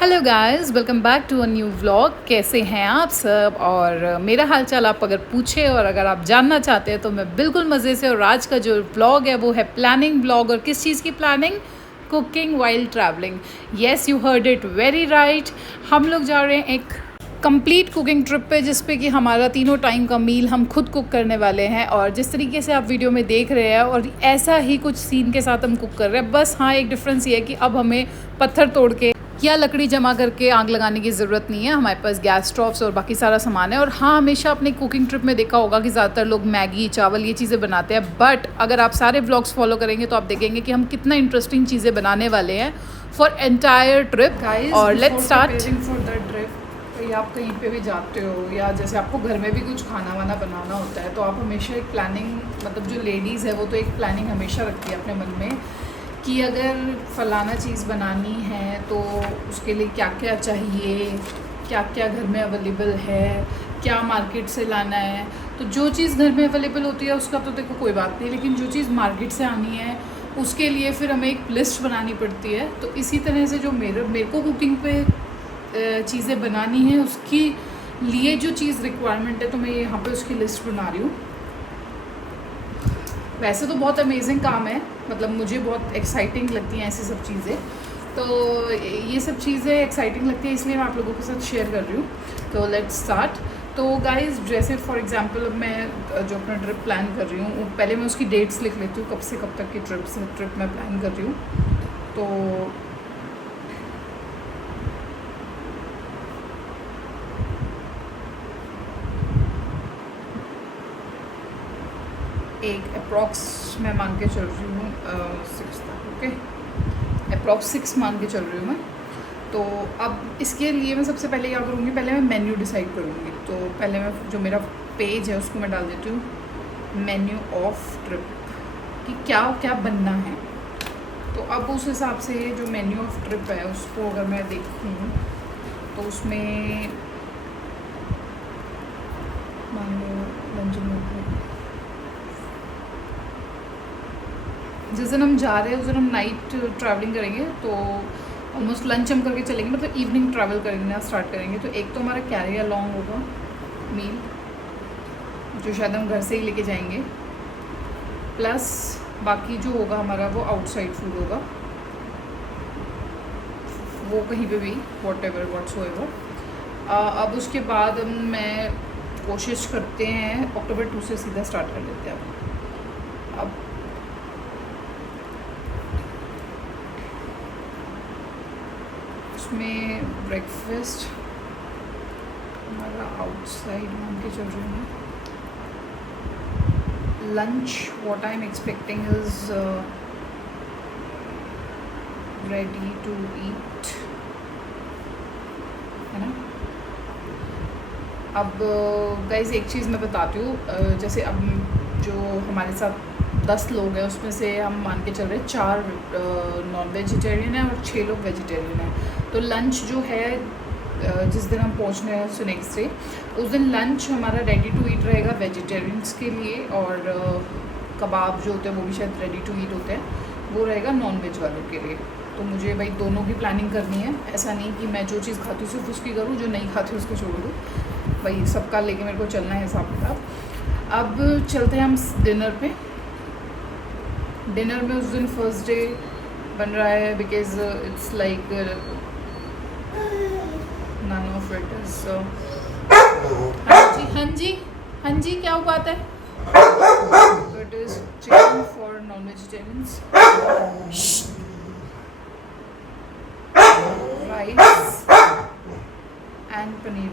Hello guys, welcome back to a new vlog. कैसे हैं आप सब? और मेरा हाल चाल आप अगर पूछे और अगर आप जानना चाहते हैं तो मैं बिल्कुल मज़े से। और आज का जो व्लॉग है वो है प्लानिंग व्लॉग। और किस चीज़ की planning? Cooking while travelling. Yes, you heard it very right. हम लोग जा रहे हैं एक कंप्लीट कुकिंग ट्रिप पे, जिस पे कि हमारा तीनों टाइम का मील हम खुद कुक करने वाले हैं। और जिस तरीके से आप वीडियो में देख रहे हैं और ऐसा ही कुछ सीन के साथ हम कुक कर रहे हैं। बस हाँ, एक डिफरेंस ये है कि अब हमें पत्थर तोड़ के या लकड़ी जमा करके आग लगाने की ज़रूरत नहीं है। हमारे पास गैस स्टोव्स और बाकी सारा सामान है। और हाँ, हमेशा अपने कुकिंग ट्रिप में देखा होगा कि ज़्यादातर लोग मैगी, चावल ये चीज़ें बनाते हैं। बट अगर आप सारे व्लॉग्स फॉलो करेंगे तो आप देखेंगे कि हम कितना इंटरेस्टिंग चीज़ें बनाने वाले हैं फॉर एंटायर ट्रिप। और let's start for the trip. कहीं आप कहीं पे भी जाते हो या जैसे आपको घर में भी कुछ खाना वाना बनाना होता है तो आप हमेशा एक प्लानिंग, मतलब जो लेडीज़ है वो तो एक प्लानिंग हमेशा रखती है अपने मन में कि अगर फ़लाना चीज़ बनानी है तो उसके लिए क्या क्या चाहिए, क्या क्या घर में अवेलेबल है, क्या मार्केट से लाना है। तो जो चीज़ घर में अवेलेबल होती है उसका तो देखो कोई बात नहीं, लेकिन जो चीज़ मार्केट से आनी है उसके लिए फिर हमें एक लिस्ट बनानी पड़ती है। तो इसी तरह से जो मेरे को कुकिंग पे चीज़ें बनानी है उसकी लिए जो चीज़ रिक्वायरमेंट है तो मैं यहाँ पे उसकी लिस्ट बना रही हूँ। वैसे तो बहुत अमेजिंग काम है, मतलब मुझे बहुत एक्साइटिंग लगती हैं ऐसी सब चीज़ें। तो ये सब चीज़ें एक्साइटिंग लगती है इसलिए मैं आप लोगों के साथ शेयर कर रही हूँ। तो लेट्स स्टार्ट। तो गाइस, जैसे फॉर एग्जांपल अब मैं जो अपना ट्रिप प्लान कर रही हूँ पहले मैं उसकी डेट्स लिख लेती हूँ, कब से कब तक की ट्रिप मैं प्लान कर रही हूँ। तो एक अप्रॉक्स मैं मान के चल रही हूँ 6 तक। ओके, अप्रॉक्स 6 मान के चल रही हूँ मैं। तो अब इसके लिए मैं सबसे पहले क्या करूँगी, पहले मैं मेन्यू डिसाइड करूँगी। तो पहले मैं जो मेरा पेज है उसको मैं डाल देती हूँ मेन्यू ऑफ ट्रिप, कि क्या क्या बनना है। तो अब उस हिसाब से जो मेन्यू ऑफ ट्रिप है उसको अगर मैं देखूँ तो उसमें मान लो जिस दिन हम जा रहे हैं उस दिन हम नाइट ट्रैवलिंग करेंगे। तो ऑलमोस्ट लंच हम करके चलेंगे, मतलब इवनिंग ट्रैवल करेंगे ना, स्टार्ट करेंगे। तो एक तो हमारा कैरी अलोंग होगा मील, जो शायद हम घर से ही लेके जाएंगे, प्लस बाकी जो होगा हमारा वो आउटसाइड फूड होगा, वो कहीं पे भी वॉट एवर व्हाट्सओएवर। अब उसके बाद मैं कोशिश करते हैं अक्टूबर 2 से सीधा स्टार्ट कर लेते हैं। अब उसमें ब्रेकफास्ट हमारा आउटसाइड मान के चल रही है। Lunch what I am expecting is ready to eat, है ना। अब गाइस एक चीज़ मैं बताती हूँ, जैसे अब जो हमारे साथ 10 लोग हैं उसमें से हम मान के चल रहे हैं 4 नॉन वेजिटेरियन है और 6 लोग वेजिटेरियन हैं। तो लंच जो है जिस दिन हम पहुँचने हैं उससे नेक्स्ट डे, उस दिन लंच हमारा रेडी टू ईट रहेगा वेजिटेरियंस के लिए। और कबाब जो होते हैं वो भी शायद रेडी टू ईट होते हैं, वो रहेगा नॉन वेज वालों के लिए। तो मुझे भाई दोनों की प्लानिंग करनी है, ऐसा नहीं कि मैं जो चीज़ खाती हूँ सिर्फ उसकी करूँ, जो नहीं खाती उसको छोड़ दूँ। भाई सबका लेके मेरे को चलना है हिसाब किताब। अब चलते हैं हम डिनर पे। डिनर में उस दिन फर्स्ट डे बन रहा है because it's like none of it is. हाँ जी, हाँ जी, क्या बात है? It is chicken for non vegetarians, rice and paneer.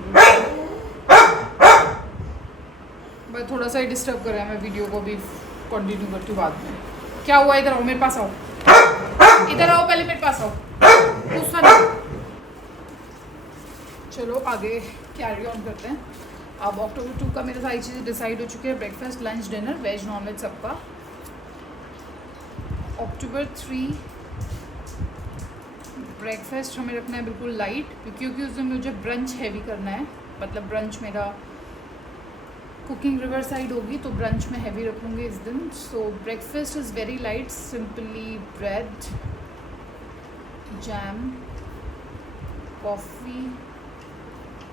भाई थोड़ा सा ही डिस्टर्ब कर रहा है, मैं वीडियो को भी कंटिन्यू करती हूँ बाद में। क्या हुआ? इधर आओ, मेरे पास आओ, इधर आओ, पहले मेरे पास आओ, गुस्सा नहीं। चलो आगे कैरी ऑन करते हैं। अब अक्टूबर 2 का मेरे सारी चीज़ें डिसाइड हो चुकी है, breakfast lunch dinner veg non veg सबका। अक्टूबर 3 ब्रेकफास्ट हमें रखना है बिल्कुल लाइट, क्योंकि उस दिन मुझे ब्रंच हैवी करना है। मतलब ब्रंच मेरा कुकिंग रिवर साइड होगी तो ब्रंच में हैवी रखूँगी इस दिन। सो breakfast is very light, simply bread, jam, coffee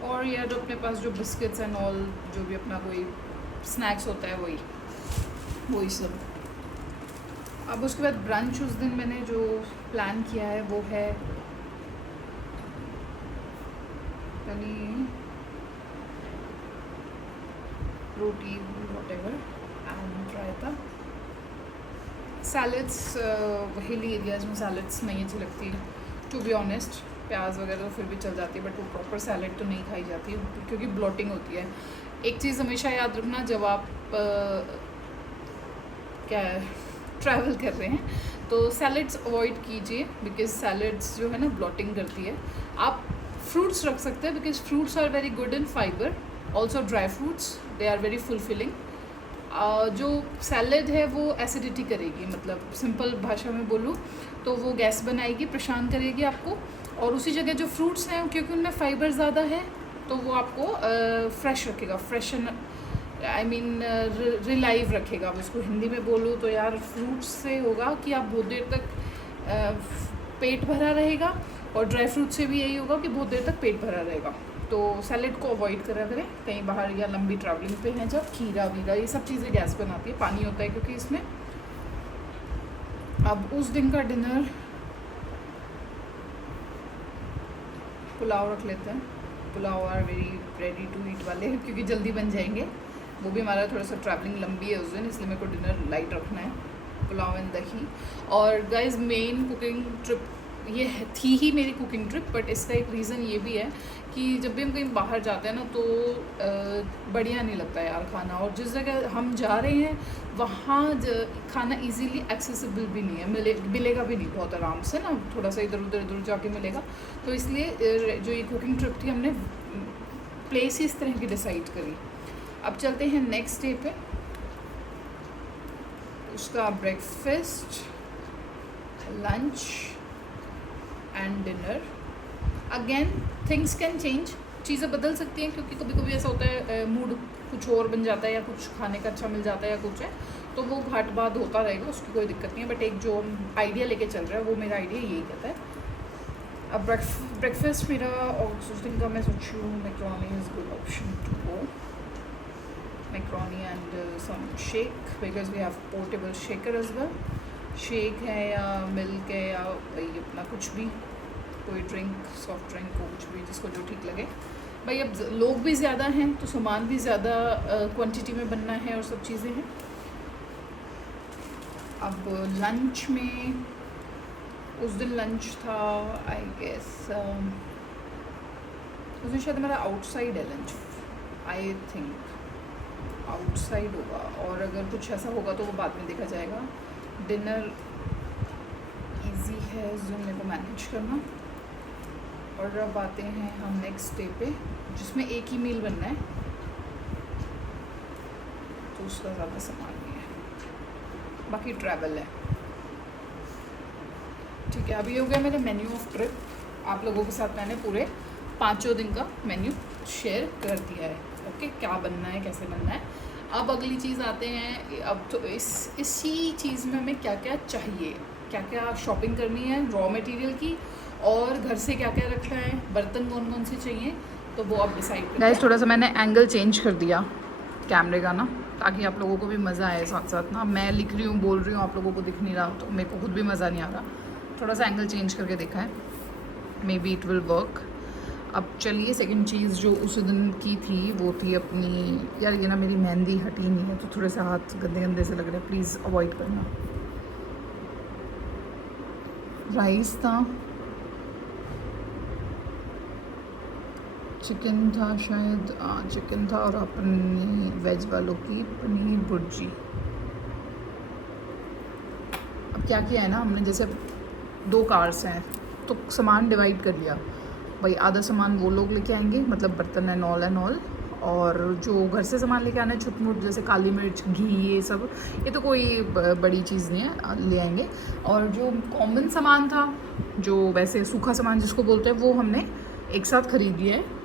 और यार अपने पास जो बिस्किट्स एंड ऑल, जो भी अपना कोई स्नैक्स होता है वही सब। अब उसके बाद ब्रंच उस दिन मैंने जो प्लान किया है वो है यानी roti whatever and raita. Salads hilly areas में सैलड्स नहीं अच्छी लगती टू बी ऑनेस्ट। प्याज वगैरह तो फिर भी चल जाती है बट वो प्रॉपर सैलड तो नहीं खाई जाती क्योंकि ब्लोटिंग होती है। एक चीज़ हमेशा याद रखना, जब आप क्या ट्रैवल कर रहे हैं तो सैलड्स अवॉइड कीजिए बिकॉज सैलड्स जो है ना ब्लोटिंग करती है। आप फ्रूट्स रख सकते हैं because fruits are very good in fibre, also dry fruits they are very fulfilling. जो सैलड है वो एसिडिटी करेगी, मतलब सिंपल भाषा में बोलूँ तो वो गैस बनाएगी, परेशान करेगी आपको। और उसी जगह जो फ्रूट्स हैं क्योंकि उनमें फ़ाइबर ज़्यादा है तो वो आपको फ्रेश रखेगा, फ्रेशन आई मीन रिलाइव रखेगा। अब इसको हिंदी में बोलूँ तो यार फ्रूट्स से होगा कि आप बहुत देर तक पेट भरा रहेगा, और ड्राई फ्रूट से भी यही होगा कि बहुत देर तक पेट भरा रहेगा। तो सैलड को अवॉइड करा करें कहीं बाहर या लंबी ट्रैवलिंग पे हैं जब। खीरा वीरा ये सब चीज़ें गैस बनाती है, पानी होता है क्योंकि इसमें। अब उस दिन का डिनर पुलाव रख लेते हैं। Pulao are very ready to eat वाले क्योंकि जल्दी बन जाएंगे। वो भी हमारा थोड़ा सा ट्रैवलिंग लंबी है उस दिन, इसलिए मेरे को डिनर लाइट रखना है, पुलाव एंड दही। और गाइस मेन कुकिंग ट्रिप ये थी ही मेरी कुकिंग ट्रिप, बट इसका एक रीज़न ये भी है कि जब भी हम कहीं बाहर जाते हैं ना तो बढ़िया नहीं लगता यार खाना। और जिस जगह हम जा रहे हैं वहाँ खाना इजीली एक्सेसिबल भी नहीं है, मिलेगा भी नहीं बहुत आराम से ना, थोड़ा सा इधर उधर जाके मिलेगा। तो इसलिए जो ये कुकिंग ट्रिप थी हमने प्लेस ही इस तरह की डिसाइड करी। अब चलते हैं नेक्स्ट डे पे, उसका breakfast, lunch and dinner. Again things can change, चीज़ें बदल सकती हैं क्योंकि कभी कभी ऐसा होता है मूड कुछ और बन जाता है या कुछ खाने का अच्छा मिल जाता है या कुछ है, तो वो घाट बाद होता रहेगा, उसकी कोई दिक्कत नहीं है। बट एक जो आइडिया लेके चल रहा है वो मेरा आइडिया यही कहता है। अब ब्रेकफास्ट मेरा उस दिन का मैं सोची हूँ macaroni is good option to go, macaroni and some shake because we have portable shaker as well. Shake है या मिल्क है या भाई अपना कुछ भी, कोई ड्रिंक, सॉफ्ट ड्रिंक को कुछ भी जिसको जो ठीक लगे भाई। अब लोग भी ज़्यादा हैं तो सामान भी ज़्यादा क्वांटिटी में बनना है और सब चीज़ें हैं। अब लंच में उस दिन लंच था आई गेस उस दिन शायद हमारा आउटसाइड है लंच, आई थिंक आउटसाइड होगा, और अगर कुछ ऐसा होगा तो वो बाद में देखा जाएगा। डिनर इजी है जो मेरे को मैनेज करना। और अब आते हैं हम नेक्स्ट डे पे जिसमें एक ही मील बनना है तो उसका ज़्यादा सामान नहीं है, बाकी ट्रैवल है। ठीक है, अभी हो गया मेरा मेन्यू ऑफ ट्रिप। आप लोगों के साथ मैंने पूरे 5 दिन का मेन्यू शेयर कर दिया है। ओके, क्या बनना है, कैसे बनना है। अब अगली चीज़ आते हैं, अब तो इसी चीज़ में हमें क्या क्या चाहिए, क्या क्या शॉपिंग करनी है रॉ मटेरियल की, और घर से क्या क्या रखना है, बर्तन कौन कौन से चाहिए, तो वो आप डिसाइड करें। गाइस थोड़ा सा मैंने एंगल चेंज कर दिया कैमरे का ना, ताकि आप लोगों को भी मज़ा आए साथ साथ ना। मैं लिख रही हूँ, बोल रही हूँ, आप लोगों को दिख नहीं रहा तो मेरे को खुद भी मज़ा नहीं आ रहा। थोड़ा सा एंगल चेंज करके देखा है, may be it will work. अब चलिए सेकंड चीज़ जो उस दिन की थी वो थी अपनी, यार ये ना मेरी मेहंदी हटी नहीं है तो थोड़े से हाथ गंदे गंदे से लग रहे हैं, प्लीज़ अवॉइड करना। राइस था, चिकन था शायद, चिकन था, और अपनी वेज वालों की पनीर भुर्जी। अब क्या किया है ना हमने, जैसे 2 कार्स हैं तो सामान डिवाइड कर लिया भाई। आधा सामान वो लोग लेके आएंगे, मतलब बर्तन एंड ऑल, और जो घर से सामान लेके आना है छुट मुट जैसे काली मिर्च, घी, ये सब, ये तो कोई बड़ी चीज़ नहीं है, ले आएंगे। और जो कॉमन सामान था, जो वैसे सूखा सामान जिसको बोलते हैं, वो हमने एक साथ खरीद लिया है।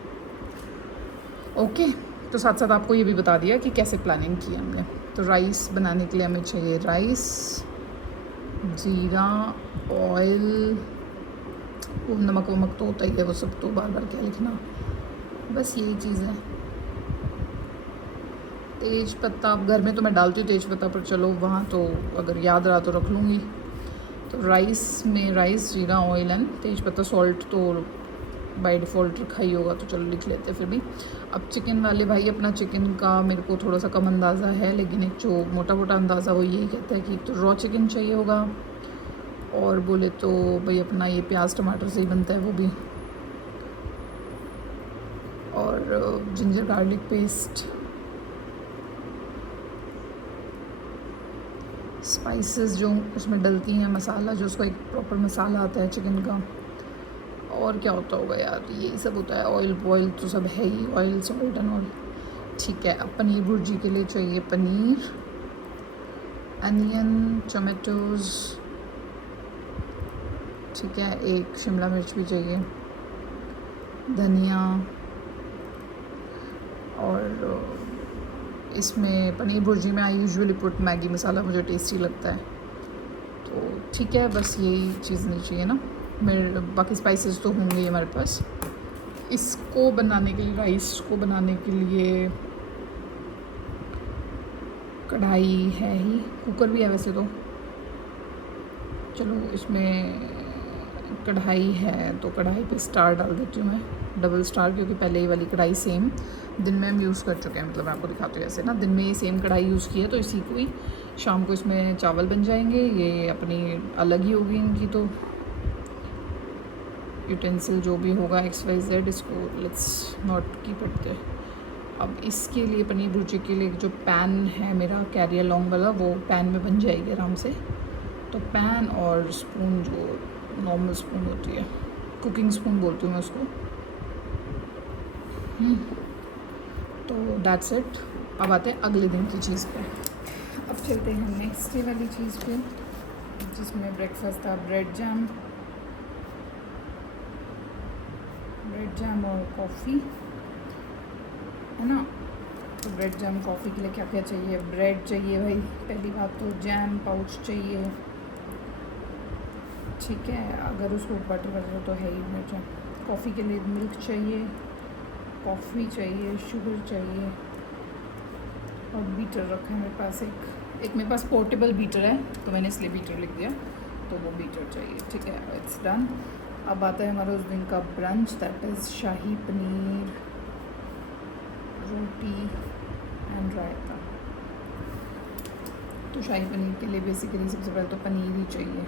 ओके, तो साथ साथ आपको ये भी बता दिया कि कैसे प्लानिंग की हमने। तो राइस बनाने के लिए हमें चाहिए राइस, जीरा, ऑयल, वो नमक वमक तो होता ही है, वो सब तो बार बार क्या लिखना, बस यही चीज़ है। तेज पत्ता घर में तो मैं डालती हूँ तेज पत्ता, पर चलो वहाँ तो अगर याद रहा तो रख लूँगी। तो राइस में राइस, जीरा, ऑयल एंड तेज पत्ता, सॉल्ट तो बाय डिफ़ॉल्ट रखा ही होगा, तो चलो लिख लेते हैं फिर भी। अब चिकन वाले भाई, अपना चिकन का मेरे को थोड़ा सा कम अंदाज़ा है, लेकिन एक जो मोटा मोटा अंदाज़ा वो यही कहता है कि एक तो रॉ चिकन चाहिए होगा, और बोले तो भाई अपना ये प्याज टमाटर से ही बनता है वो भी, और जिंजर गार्लिक पेस्ट, स्पाइसेस जो उसमें डलती हैं, मसाला जो उसका एक प्रॉपर मसाला आता है चिकन का, और क्या होता होगा यार, यही सब होता है। ऑयल बॉयल तो सब है ही, ऑयल सॉल्ट एंड ऑयल। ठीक है, अब पनीर भुर्जी के लिए चाहिए पनीर, अनियन, टमाटोज़, ठीक है, एक शिमला मिर्च भी चाहिए, धनिया, और इसमें पनीर भुर्जी में आई यूजुअली पुट मैगी मसाला, मुझे टेस्टी लगता है। तो ठीक है, बस यही चीज़ नहीं चाहिए ना, मेरे बाकी स्पाइसेस तो होंगे ही हमारे पास। इसको बनाने के लिए, राइस को बनाने के लिए कढ़ाई है ही, कुकर भी है वैसे तो, चलो इसमें कढ़ाई है तो कढ़ाई पे स्टार डाल देती हूँ मैं, डबल स्टार, क्योंकि पहले ये वाली कढ़ाई सेम दिन में हम यूज़ कर चुके हैं, मतलब मैं आपको दिखाती हूँ ऐसे ना, दिन में ये सेम कढ़ाई यूज़ की है, तो इसी को ही शाम को इसमें चावल बन जाएंगे। ये अपनी अलग ही होगी इनकी तो यूटेंसिल जो भी होगा XYZ, इसको let's not keep it there. अब इसके लिए पनीर भुर्जी के लिए जो पैन है मेरा कैरियर लॉन्ग वाला, वो पैन में बन जाएगी आराम से। तो पैन और स्पून, जो नॉर्मल स्पून होती है, कुकिंग स्पून बोलती हूँ मैं उसको, तो दैट्स इट। अब आते हैं अगले दिन की चीज़ पे। अब चलते हैं नेक्स्ट डे वाली चीज़ पे, जिसमें ब्रेकफास्ट था ब्रेड जैम और कॉफ़ी, है ना। तो ब्रेड जैम कॉफ़ी के लिए क्या क्या चाहिए, ब्रेड चाहिए भाई, पहली बात तो जैम पाउच चाहिए, ठीक है, अगर उसको बटर तो है ही मिर्च। कॉफ़ी के लिए मिल्क चाहिए, कॉफ़ी चाहिए, शुगर चाहिए, और बीटर रखा है मेरे पास, एक मेरे पास पोर्टेबल बीटर है, तो मैंने इसलिए बीटर लिख दिया, तो वो बीटर चाहिए, ठीक है, इट्स डन। अब आता है हमारा उस दिन का brunch, that is shahi paneer, roti and raita. तो शाही पनीर के लिए बेसिकली सबसे पहले तो पनीर ही चाहिए।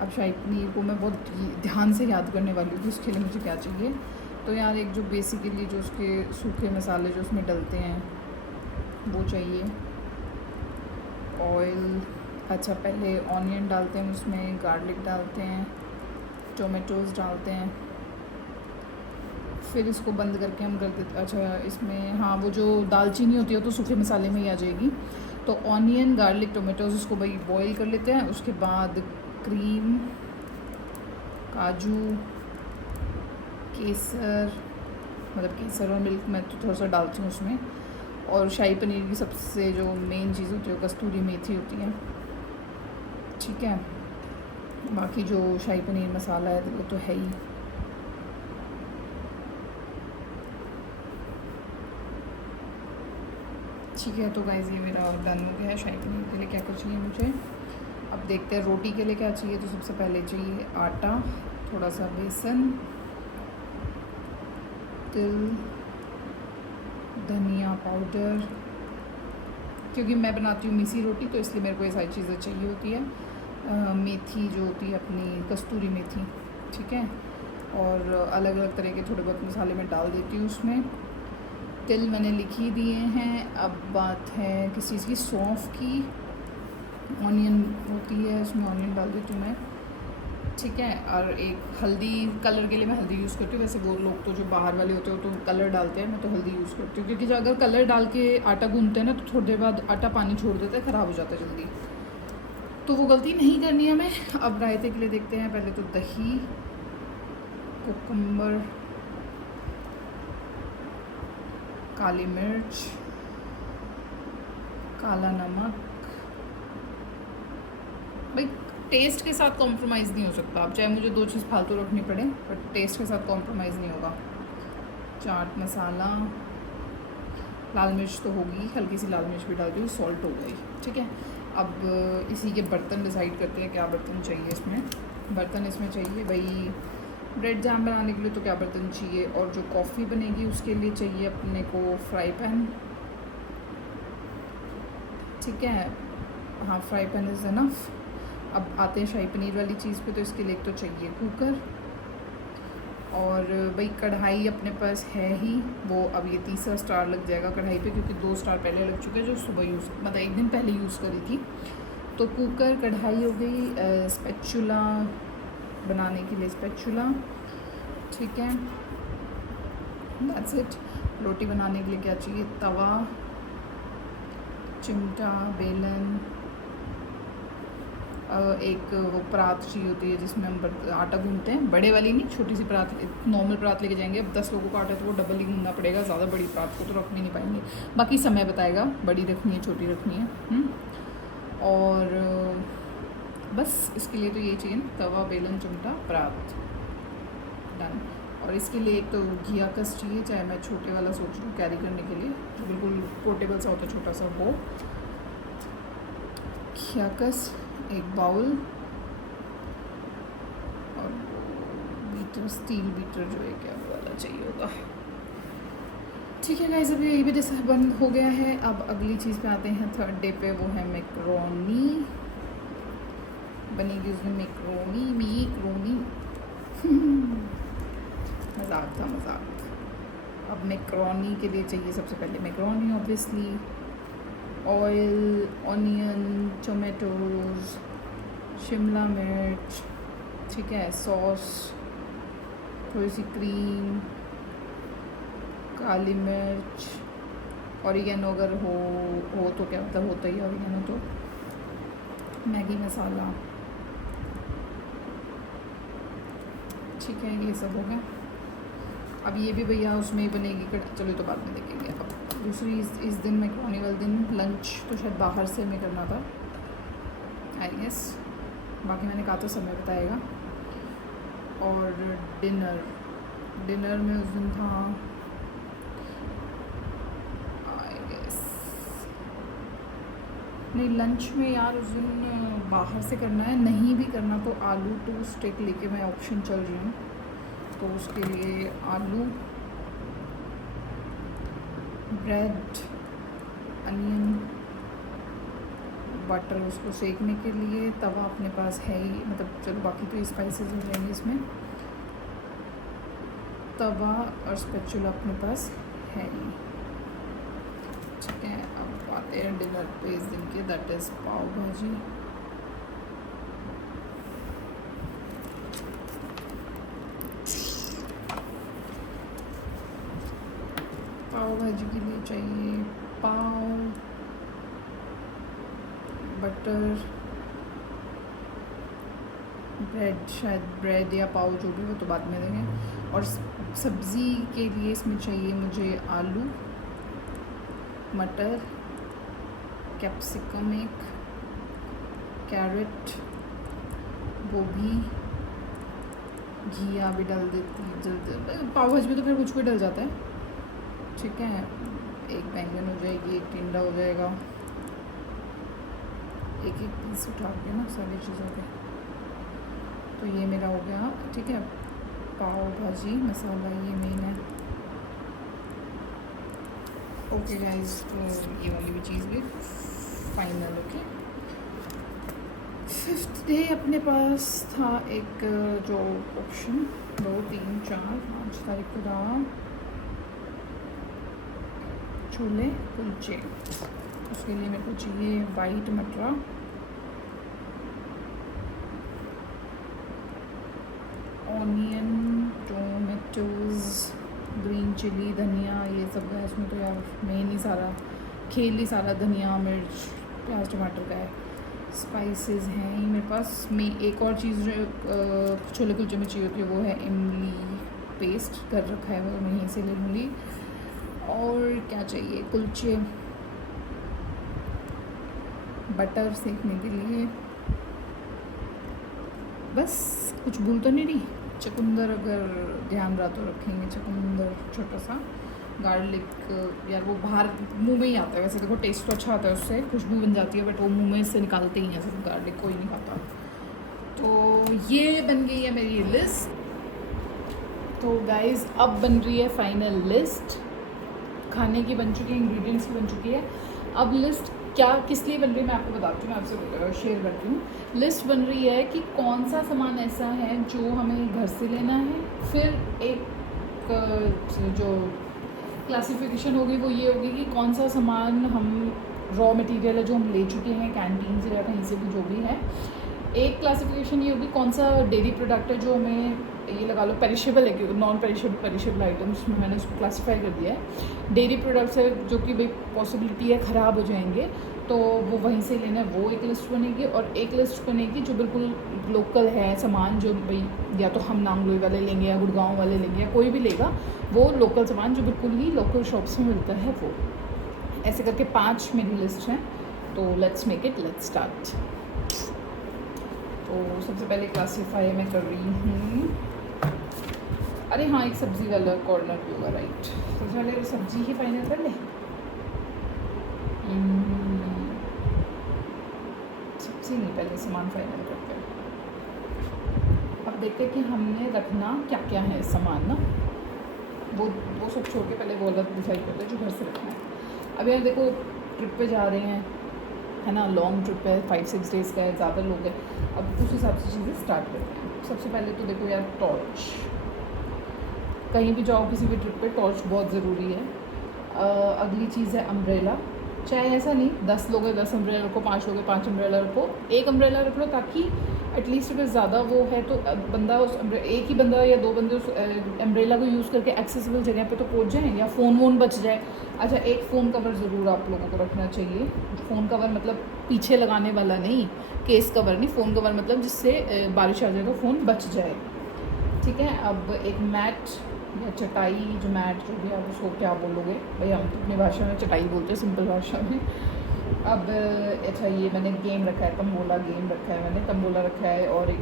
अब शाही पनीर को मैं बहुत ध्यान से याद करने वाली हूँ कि उसके लिए मुझे क्या चाहिए। तो यार एक जो बेसिकली जो उसके सूखे मसाले जो उसमें डलते हैं वो चाहिए, ऑयल, अच्छा पहले ऑनियन डालते हैं उसमें, गार्लिक डालते हैं, टोमेटोज़ डालते हैं, फिर इसको बंद करके हम कर देते। अच्छा इसमें हाँ, वो जो दालचीनी होती है तो सूखे मसाले में ही आ जाएगी। तो ऑनियन, गार्लिक, टोमेटोज़, उसको भाई बॉईल कर लेते हैं। उसके बाद क्रीम, काजू, केसर, मतलब केसर और मिल्क मैं तो थोड़ा सा डालती हूँ उसमें, और शाही पनीर की सबसे जो मेन चीज़ होती है वो कस्तूरी मेथी होती है, ठीक है। बाकी जो शाही पनीर मसाला है वो तो है ही। ठीक है, तो गाइस ये मेरा डन हो गया है। शाही पनीर के लिए क्या क्या चाहिए मुझे, अब देखते हैं। रोटी के लिए क्या चाहिए, तो सबसे पहले चाहिए आटा, थोड़ा सा बेसन, तिल, धनिया पाउडर, क्योंकि मैं बनाती हूँ मिसी रोटी तो इसलिए मेरे को ये सारी चीज़ें चाहिए होती है। मेथी जो होती है अपनी कस्तूरी मेथी, ठीक है, और अलग अलग तरह के थोड़े बहुत मसाले मैं डाल देती हूँ उसमें। तिल मैंने लिख ही दिए हैं। अब बात है किस चीज़ की, सौंफ की, ऑनियन होती है उसमें, ऑनियन डाल देती हूँ मैं, ठीक है। और एक हल्दी, कलर के लिए मैं हल्दी यूज़ करती हूँ। वैसे वो लोग तो जो बाहर वाले होते हैं तो कलर डालते हैं, मैं तो हल्दी यूज़ करती हूँ, क्योंकि अगर कलर डाल के आटा गूंथते हैं ना तो थोड़ी देर बाद आटा पानी छोड़ देता है, ख़राब हो जाता है जल्दी, तो वो गलती नहीं करनी है हमें। अब रायते के लिए देखते हैं, पहले तो दही, कुकुम्बर, काली मिर्च, काला नमक, भाई टेस्ट के साथ कॉम्प्रोमाइज़ नहीं हो सकता। आप चाहे मुझे 2 चीज़ फालतू रखनी पड़े, बट टेस्ट के साथ कॉम्प्रोमाइज़ नहीं होगा। चाट मसाला, लाल मिर्च तो होगी, हल्की सी लाल मिर्च भी डाल दी, सॉल्ट हो गई, ठीक है। अब इसी के बर्तन डिसाइड करते हैं, क्या बर्तन चाहिए इसमें। बर्तन इसमें चाहिए भाई ब्रेड जैम बनाने के लिए तो क्या बर्तन चाहिए, और जो कॉफ़ी बनेगी उसके लिए चाहिए अपने को फ्राई पैन, ठीक है। हाँ, फ्राई पैन इज़ इनफ। अब आते हैं शाही पनीर वाली चीज़ पे, तो इसके लिए एक तो चाहिए कुकर, और भाई कढ़ाई अपने पास है ही, वो अब ये तीसरा स्टार लग जाएगा कढ़ाई पे, क्योंकि 2 स्टार पहले लग चुके हैं जो सुबह मतलब एक दिन पहले यूज़ करी थी। तो कुकर, कढ़ाई हो गई, स्पैचुला बनाने के लिए स्पैचुला, ठीक है, दैट्स इट। रोटी बनाने के लिए क्या चाहिए, तवा, चिमटा, बेलन, एक वो परात चाहिए होती है जिसमें हम आटा गूंथते हैं, बड़े वाली नहीं, छोटी सी परात, नॉर्मल परात लेके जाएंगे। अब 10 लोगों का आटा है तो वो डबल ही गूंथना पड़ेगा, ज़्यादा बड़ी परात को तो रख भी नहीं पाएंगे, बाकी समय बताएगा बड़ी रखनी है छोटी रखनी है। और बस इसके लिए तो ये चाहिए, तवा, बेलन, चिमटा, परात, डन। और इसके लिए एक तो घिया कस चाहिए, चाहे मैं छोटे वाला सोच रही हूँ कैरी करने के लिए, जो बिल्कुल पोर्टेबल सा होता है, छोटा सा, वो घिया कस, एक बाउल, और बीटर, स्टील बीटर जो है क्या वाला चाहिए होगा, ठीक है गाइस। अभी यही भी जैसे बंद हो गया है। अब अगली चीज़ पे आते हैं, थर्ड डे पे, वो है मैक्रोनी बनेगी उसमें, मैक्रोनी मजाक था, मजाक। अब मैक्रोनी के लिए चाहिए सबसे पहले macaroni, obviously, oil, onion, tomatoes, Shimla मिर्च, ठीक है, सॉस, थोड़ी सी क्रीम, काली मिर्च, ऑरिगेनो अगर हो तो क्या मतलब होता ही ऑरिगेनो, तो मैगी मसाला, ठीक है, ये सब हो गया। अब ये भी भैया उसमें ही बनेगी, चलो तो बाद में देखेंगे। अब दूसरी इस दिन मैक्रोनी वाले दिन लंच तो शायद बाहर से हमें करना था, आई गेस, बाकी मैंने कहा तो समय बताएगा। और डिनर में उस दिन था, आई गेस नहीं, लंच में यार उस दिन बाहर से करना है, नहीं भी करना तो आलू टू स्टिक लेके मैं ऑप्शन चल रही हूँ, तो उसके लिए आलू, ब्रेड, अनियन, बटर उसको सेकने के लिए, तवा अपने पास है ही, मतलब चलो बाकी तो स्पाइसेस हो जाएंगे इसमें, तवा और स्पैचुला अपने पास है ही, ठीक है। अब आते हैं डिनर पे इस दिन के, दैट इज़ पाव भाजी। पाव भाजी के लिए चाहिए पाव, बटर, ब्रेड, शायद ब्रेड या पाव जो भी, वो तो बाद में देंगे। और सब्ज़ी के लिए इसमें चाहिए मुझे आलू, मटर, कैप्सिकम, एक कैरेट, गोभी, घिया भी डाल देती जल्द, पाव भाजी में तो फिर कुछ भी डल जाता है, ठीक है। एक बैंगन हो जाएगी, एक टिंडा हो जाएगा, एक पीस उठा के ना सारी चीज़ों के, तो ये मेरा हो गया, ठीक है। पाव भाजी मसाला ये मेन है, ओके गाइस, तो ये वाली भी चीज़ भी फाइनल, ओके। 5th डे अपने पास था एक जो ऑप्शन 2, 3, 4, 5 तारीख को था छोले कुलचे, उसके लिए मेरे को चाहिए वाइट मटर, ऑनियन, टोमेटोज़, ग्रीन चिली, धनिया, ये सब है इसमें, तो यार मेन ही सारा खेल ही सारा धनिया, मिर्च, प्याज, टमाटर का है। स्पाइसेस हैं ही मेरे पास। में एक और चीज़ जो छोले कुलचे में चाहिए होती है वो है इमली पेस्ट, कर रखा है वो, मैं यहीं से ले लूँगी। और क्या चाहिए, कुलचे, बटर सेकने के लिए, बस कुछ भूल तो नहीं रही। चुकंदर अगर ध्यान रहा तो रखेंगे, चुकंदर छोटा सा, गार्लिक यार वो बाहर मुंह में ही आता है, वैसे देखो टेस्ट तो अच्छा आता है, उससे खुशबू बन जाती है, बट वो मुंह में से निकालते ही हैं सब, गार्लिक कोई नहीं खाता। तो ये बन गई है मेरी लिस्ट। तो गाइस अब बन रही है फाइनल लिस्ट, खाने की बन चुकी है, इंग्रेडिएंट्स की बन चुकी है। अब लिस्ट क्या किस लिए बन रही है मैं आपको बताती हूँ, मैं आपसे शेयर करती हूँ। लिस्ट बन रही है कि कौन सा सामान ऐसा है जो हमें घर से लेना है, फिर एक जो क्लासिफिकेशन होगी वो ये होगी कि कौन सा सामान हम रॉ मटेरियल है जो हम ले चुके हैं कैंटीन से या कहीं से भी जो भी है। एक क्लासिफिकेशन ये होगी कौन सा डेयरी प्रोडक्ट है जो हमें ये लगा लो पेरिशेबल है, क्योंकि नॉन पेरिशेबल आइटम्स में मैंने उसको क्लासीफाई कर दिया है। डेयरी प्रोडक्ट्स है जो कि भाई पॉसिबिलिटी है ख़राब हो जाएंगे, तो वो वहीं से लेना है, वो एक लिस्ट बनेगी। और एक लिस्ट बनेगी जो बिल्कुल लोकल है सामान, जो भाई या तो हम नांगलोई वाले लेंगे या गुड़गांव वाले लेंगे या कोई भी लेगा, वो लोकल सामान जो बिल्कुल ही लोकल शॉप्स में मिलता है वो। ऐसे करके 5 मेरी लिस्ट हैं। तो let's make it, let's start. तो सबसे पहले क्लासीफाई मैं कर रही हूँ, अरे हाँ एक सब्ज़ी वाला कॉर्नर भी होगा, राइट। सबसे पहले सब्ज़ी ही फाइनल कर ले। सब्ज़ी नहीं, पहले सामान फाइनल करते हैं। अब देखते हैं कि हमने रखना क्या क्या है सामान ना, वो सब छोड़ के पहले वो अलग डिसाइड करते हैं जो घर से रखना है। अब यार देखो ट्रिप पे जा रहे हैं, है ना, लॉन्ग ट्रिप है, 5-6 डेज़ का है, ज़्यादा लोग हैं। अब उस हिसाब से चीज़ें स्टार्ट करते हैं। सबसे पहले तो देखो यार टॉर्च, कहीं भी जाओ किसी भी ट्रिप पे टॉर्च बहुत ज़रूरी है। अगली चीज़ है अम्ब्रेला, चाहे ऐसा नहीं 10 लोग हैं 10 अम्ब्रेला रखो, 5 लोग हैं 5 अम्ब्रेला रखो, एक अम्ब्रेला रख लो, ताकि एटलीस्ट अगर ज़्यादा वो है तो बंदा उस एक ही बंदा या 2 बंदे उस अम्ब्रेला को यूज़ करके एक्सेसिबल जगह पे तो पहुंच जाएँ, या फ़ोन वोन बच जाए। अच्छा एक फ़ोन कवर ज़रूर आप लोगों को रखना चाहिए। फ़ोन कवर मतलब पीछे लगाने वाला नहीं, केस कवर नहीं, फ़ोन कवर मतलब जिससे बारिश आ जाए तो फ़ोन बच जाए, ठीक है। अब एक मैट या चटाई, जो मैट जो भी आप उसको क्या बोलोगे भाई, हम तो अपनी भाषा में चटाई बोलते हैं, सिंपल भाषा में। अब अच्छा ये मैंने गेम रखा है, तंबोला गेम रखा है मैंने, तंबोला रखा है, और एक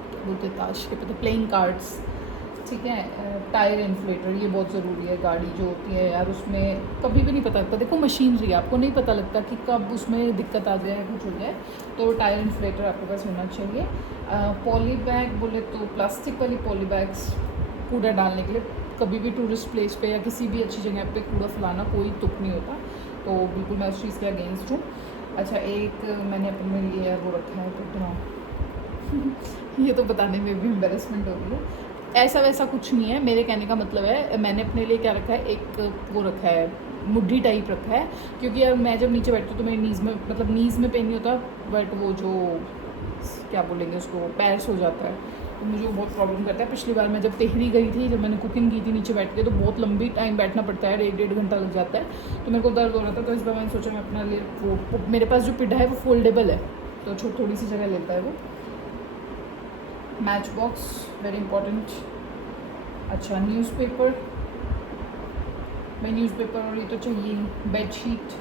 क्या बोलते हैं ताश के पत्ते, प्लेइंग कार्ड्स, ठीक है। टायर इन्फ्लेटर ये बहुत ज़रूरी है, गाड़ी जो होती है यार उसमें कभी भी नहीं पता लगता, देखो मशीनरी आपको नहीं पता लगता कि कब उसमें दिक्कत आ जाए कुछ हो जाए, तो टायर इन्फ्लेटर आपके पास होना चाहिए। पॉली बैग बोले तो प्लास्टिक वाली पॉली बैग्स कूड़ा डालने के लिए, कभी भी टूरिस्ट प्लेस पे या किसी भी अच्छी जगह पे कूड़ा फैलाना कोई तुक नहीं होता, तो बिल्कुल मैं उस चीज़ के अगेंस्ट हूँ। अच्छा एक मैंने अपने लिए वो रखा है तो ये तो बताने में भी एम्बेरसमेंट हो रही है, ऐसा वैसा कुछ नहीं है, मेरे कहने का मतलब है मैंने अपने लिए क्या रखा है, एक वो रखा है मुड्ढी टाइप रखा है, क्योंकि यार मैं जब नीचे बैठती हूँ तो मेरी नीज़ में मतलब नीज़ में पेन नहीं होता, बट वो जो क्या बोलेंगे उसको पैर्स हो जाता है, तो मुझे वो बहुत प्रॉब्लम करता है। पिछली बार मैं जब टेहरी गई थी, जब मैंने कुकिंग की थी नीचे बैठ के, तो बहुत लंबी टाइम बैठना पड़ता है, 1-1.5 घंटा लग जाता है, तो मेरे को दर्द हो रहा था, तो इस बार मैंने सोचा मैं अपना लिए वो मेरे पास जो पिढ़ा है वो फोल्डेबल है, तो थोड़ी सी जगह लेता है वो। Match box very important. अच्छा न्यूज़पेपर, मैं न्यूज़पेपर और ये तो चाहिए। बेडशीट,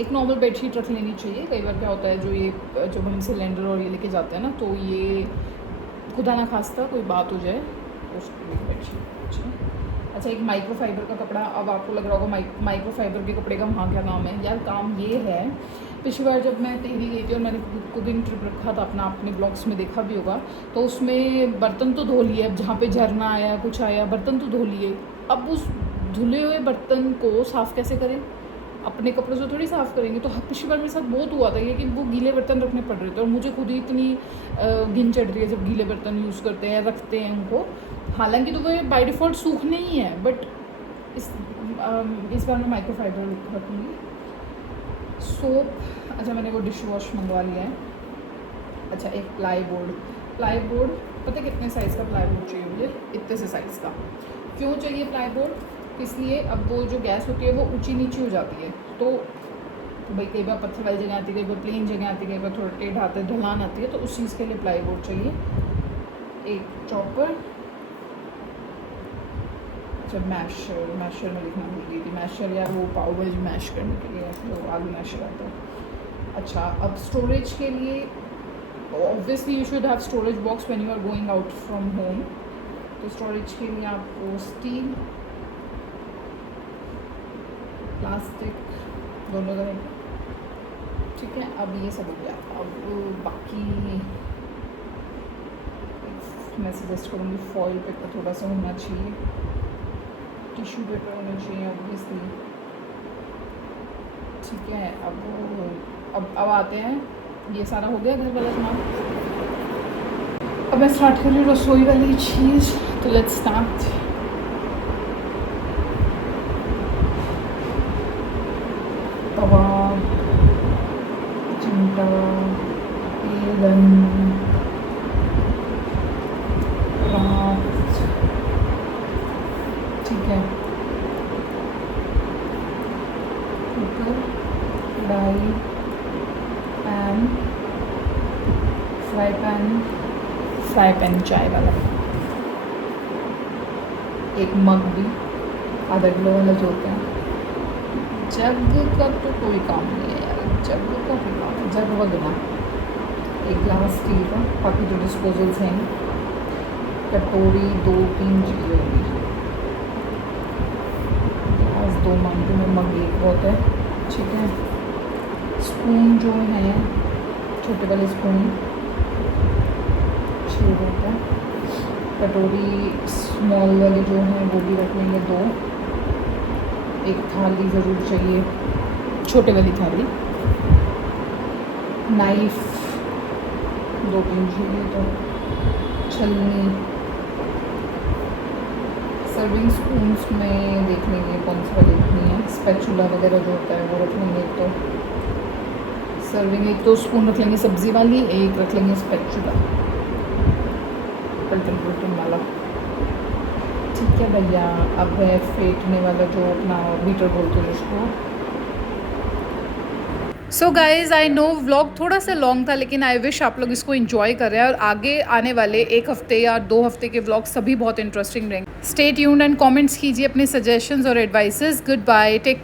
एक नॉर्मल बेडशीट रख लेनी चाहिए, कई बार क्या होता है जो ये जब हम सिलेंडर और ये लेके जाते हैं ना, तो ये खुदा ना खास्ता कोई बात हो जाए तो उसके लिए बेडशीट। अच्छा एक माइक्रोफाइबर का कपड़ा, अब आपको लग रहा होगा माइक्रोफाइबर के कपड़े का वहाँ क्या काम है, यार काम ये है, पिछली बार जब मैं टेहरी गई थी और मैंने कुकिंग ट्रिप रखा था अपना, अपने ब्लॉग्स में देखा भी होगा, तो उसमें बर्तन तो धो लिए, अब जहाँ पे झरना आया कुछ आया बर्तन तो धो लिए, अब उस धुले हुए बर्तन को साफ़ कैसे करें, अपने कपड़ों से थोड़ी साफ़ करेंगे। तो पिछली बार मेरे साथ बहुत हुआ था ये कि वो गीले बर्तन रखने पड़ रहे थे, और मुझे खुद ही इतनी घिन चढ़ रही है जब गीले बर्तन यूज़ करते हैं रखते हैं उनको, हालांकि तो वो बाय डिफ़ॉल्ट सूखने ही है, बट इस बार मैं माइक्रोफाइबर रखूँगी। सोप, अच्छा मैंने वो डिश वॉश मंगवा लिया है। अच्छा एक प्लाई बोर्ड पता कितने साइज़ का प्लाई बोर्ड चाहिए मुझे, इतने से साइज़ का। क्यों चाहिए प्लाई बोर्ड, इसलिए अब वो जो गैस होती है वो ऊंची नीची हो जाती है, तो भाई कई बार पत्थर वाली जगह आती है, कई बार प्लेन जगह आती है, कई बार थोड़ा टेढ़ आते ढलान आती है, तो उस चीज़ के लिए प्लाई बोर्ड चाहिए। एक चॉपर, अच्छा मैशर में लिखना भूल गई थी, मैशर यार वो पाव भाजी मैश करने के लिए जो आलू मैशर आता है। अच्छा अब स्टोरेज के लिए obviously you should have storage box when you are going out from home. तो स्टोरेज के लिए आपको स्टील, प्लास्टिक दोनों तरह, ठीक है। अब ये सब हो गया। अब बाकी मैं सजेस्ट करूँगी फॉइल पेपर थोड़ा सा होना चाहिए, टिश्यू पेपर होना चाहिए ऑब्वियसली, ठीक है। अब आते हैं, ये सारा हो गया घर वाला सामान। अब मैं स्टार्ट कर रही हूँ रसोई वाली चीज़, तो लेट्स स्टार्ट। तवा, चिमटा, बेलन, रात, ठीक है, कुकर, कढ़ाई, पैन, फ्राई पैन चाय वाला, एक मग भी आधा किलो वाला जो होता है। जग का तो कोई काम नहीं है यार, जग का कोई काम है, जग वगैरह। एक ग्लास स्टील का, बाकी जो डिस्पोजल्स हैं, कटोरी 2-3 चीज़ें होंगी, ग्लास 2 मांगते में, मग एक बहुत है, ठीक है। स्पून जो है छोटे वाले स्पून 6 होता है। कटोरी स्मॉल वाली जो है वो भी रख लेंगे 2। एक थाली ज़रूर चाहिए, छोटे वाली थाली। नाइफ 2-3 चाहिए, तो छलनी। सर्विंग स्पून्स में देख लेंगे कौन सी वाली रखनी है। स्पैचुला वगैरह जो होता है वो रख लेंगे। तो सर्विंग एक तो स्पून रख लेंगे सब्ज़ी वाली, एक रख लेंगे स्पैचुला पलटन पुलटन वाला, ठीक है भैया। अब है फेंटने वाला जो अपना बीटर बोलते हैं उसको। So guys I know vlog थोड़ा सा लॉन्ग था, लेकिन आई विश आप लोग इसको एंजॉय कर रहे हैं, और आगे आने वाले 1 हफ्ते या 2 हफ्ते के व्लॉग सभी बहुत इंटरेस्टिंग रहेंगे। स्टे ट्यून्ड एंड कमेंट्स कीजिए अपने सजेशंस और advices. Good bye, take care.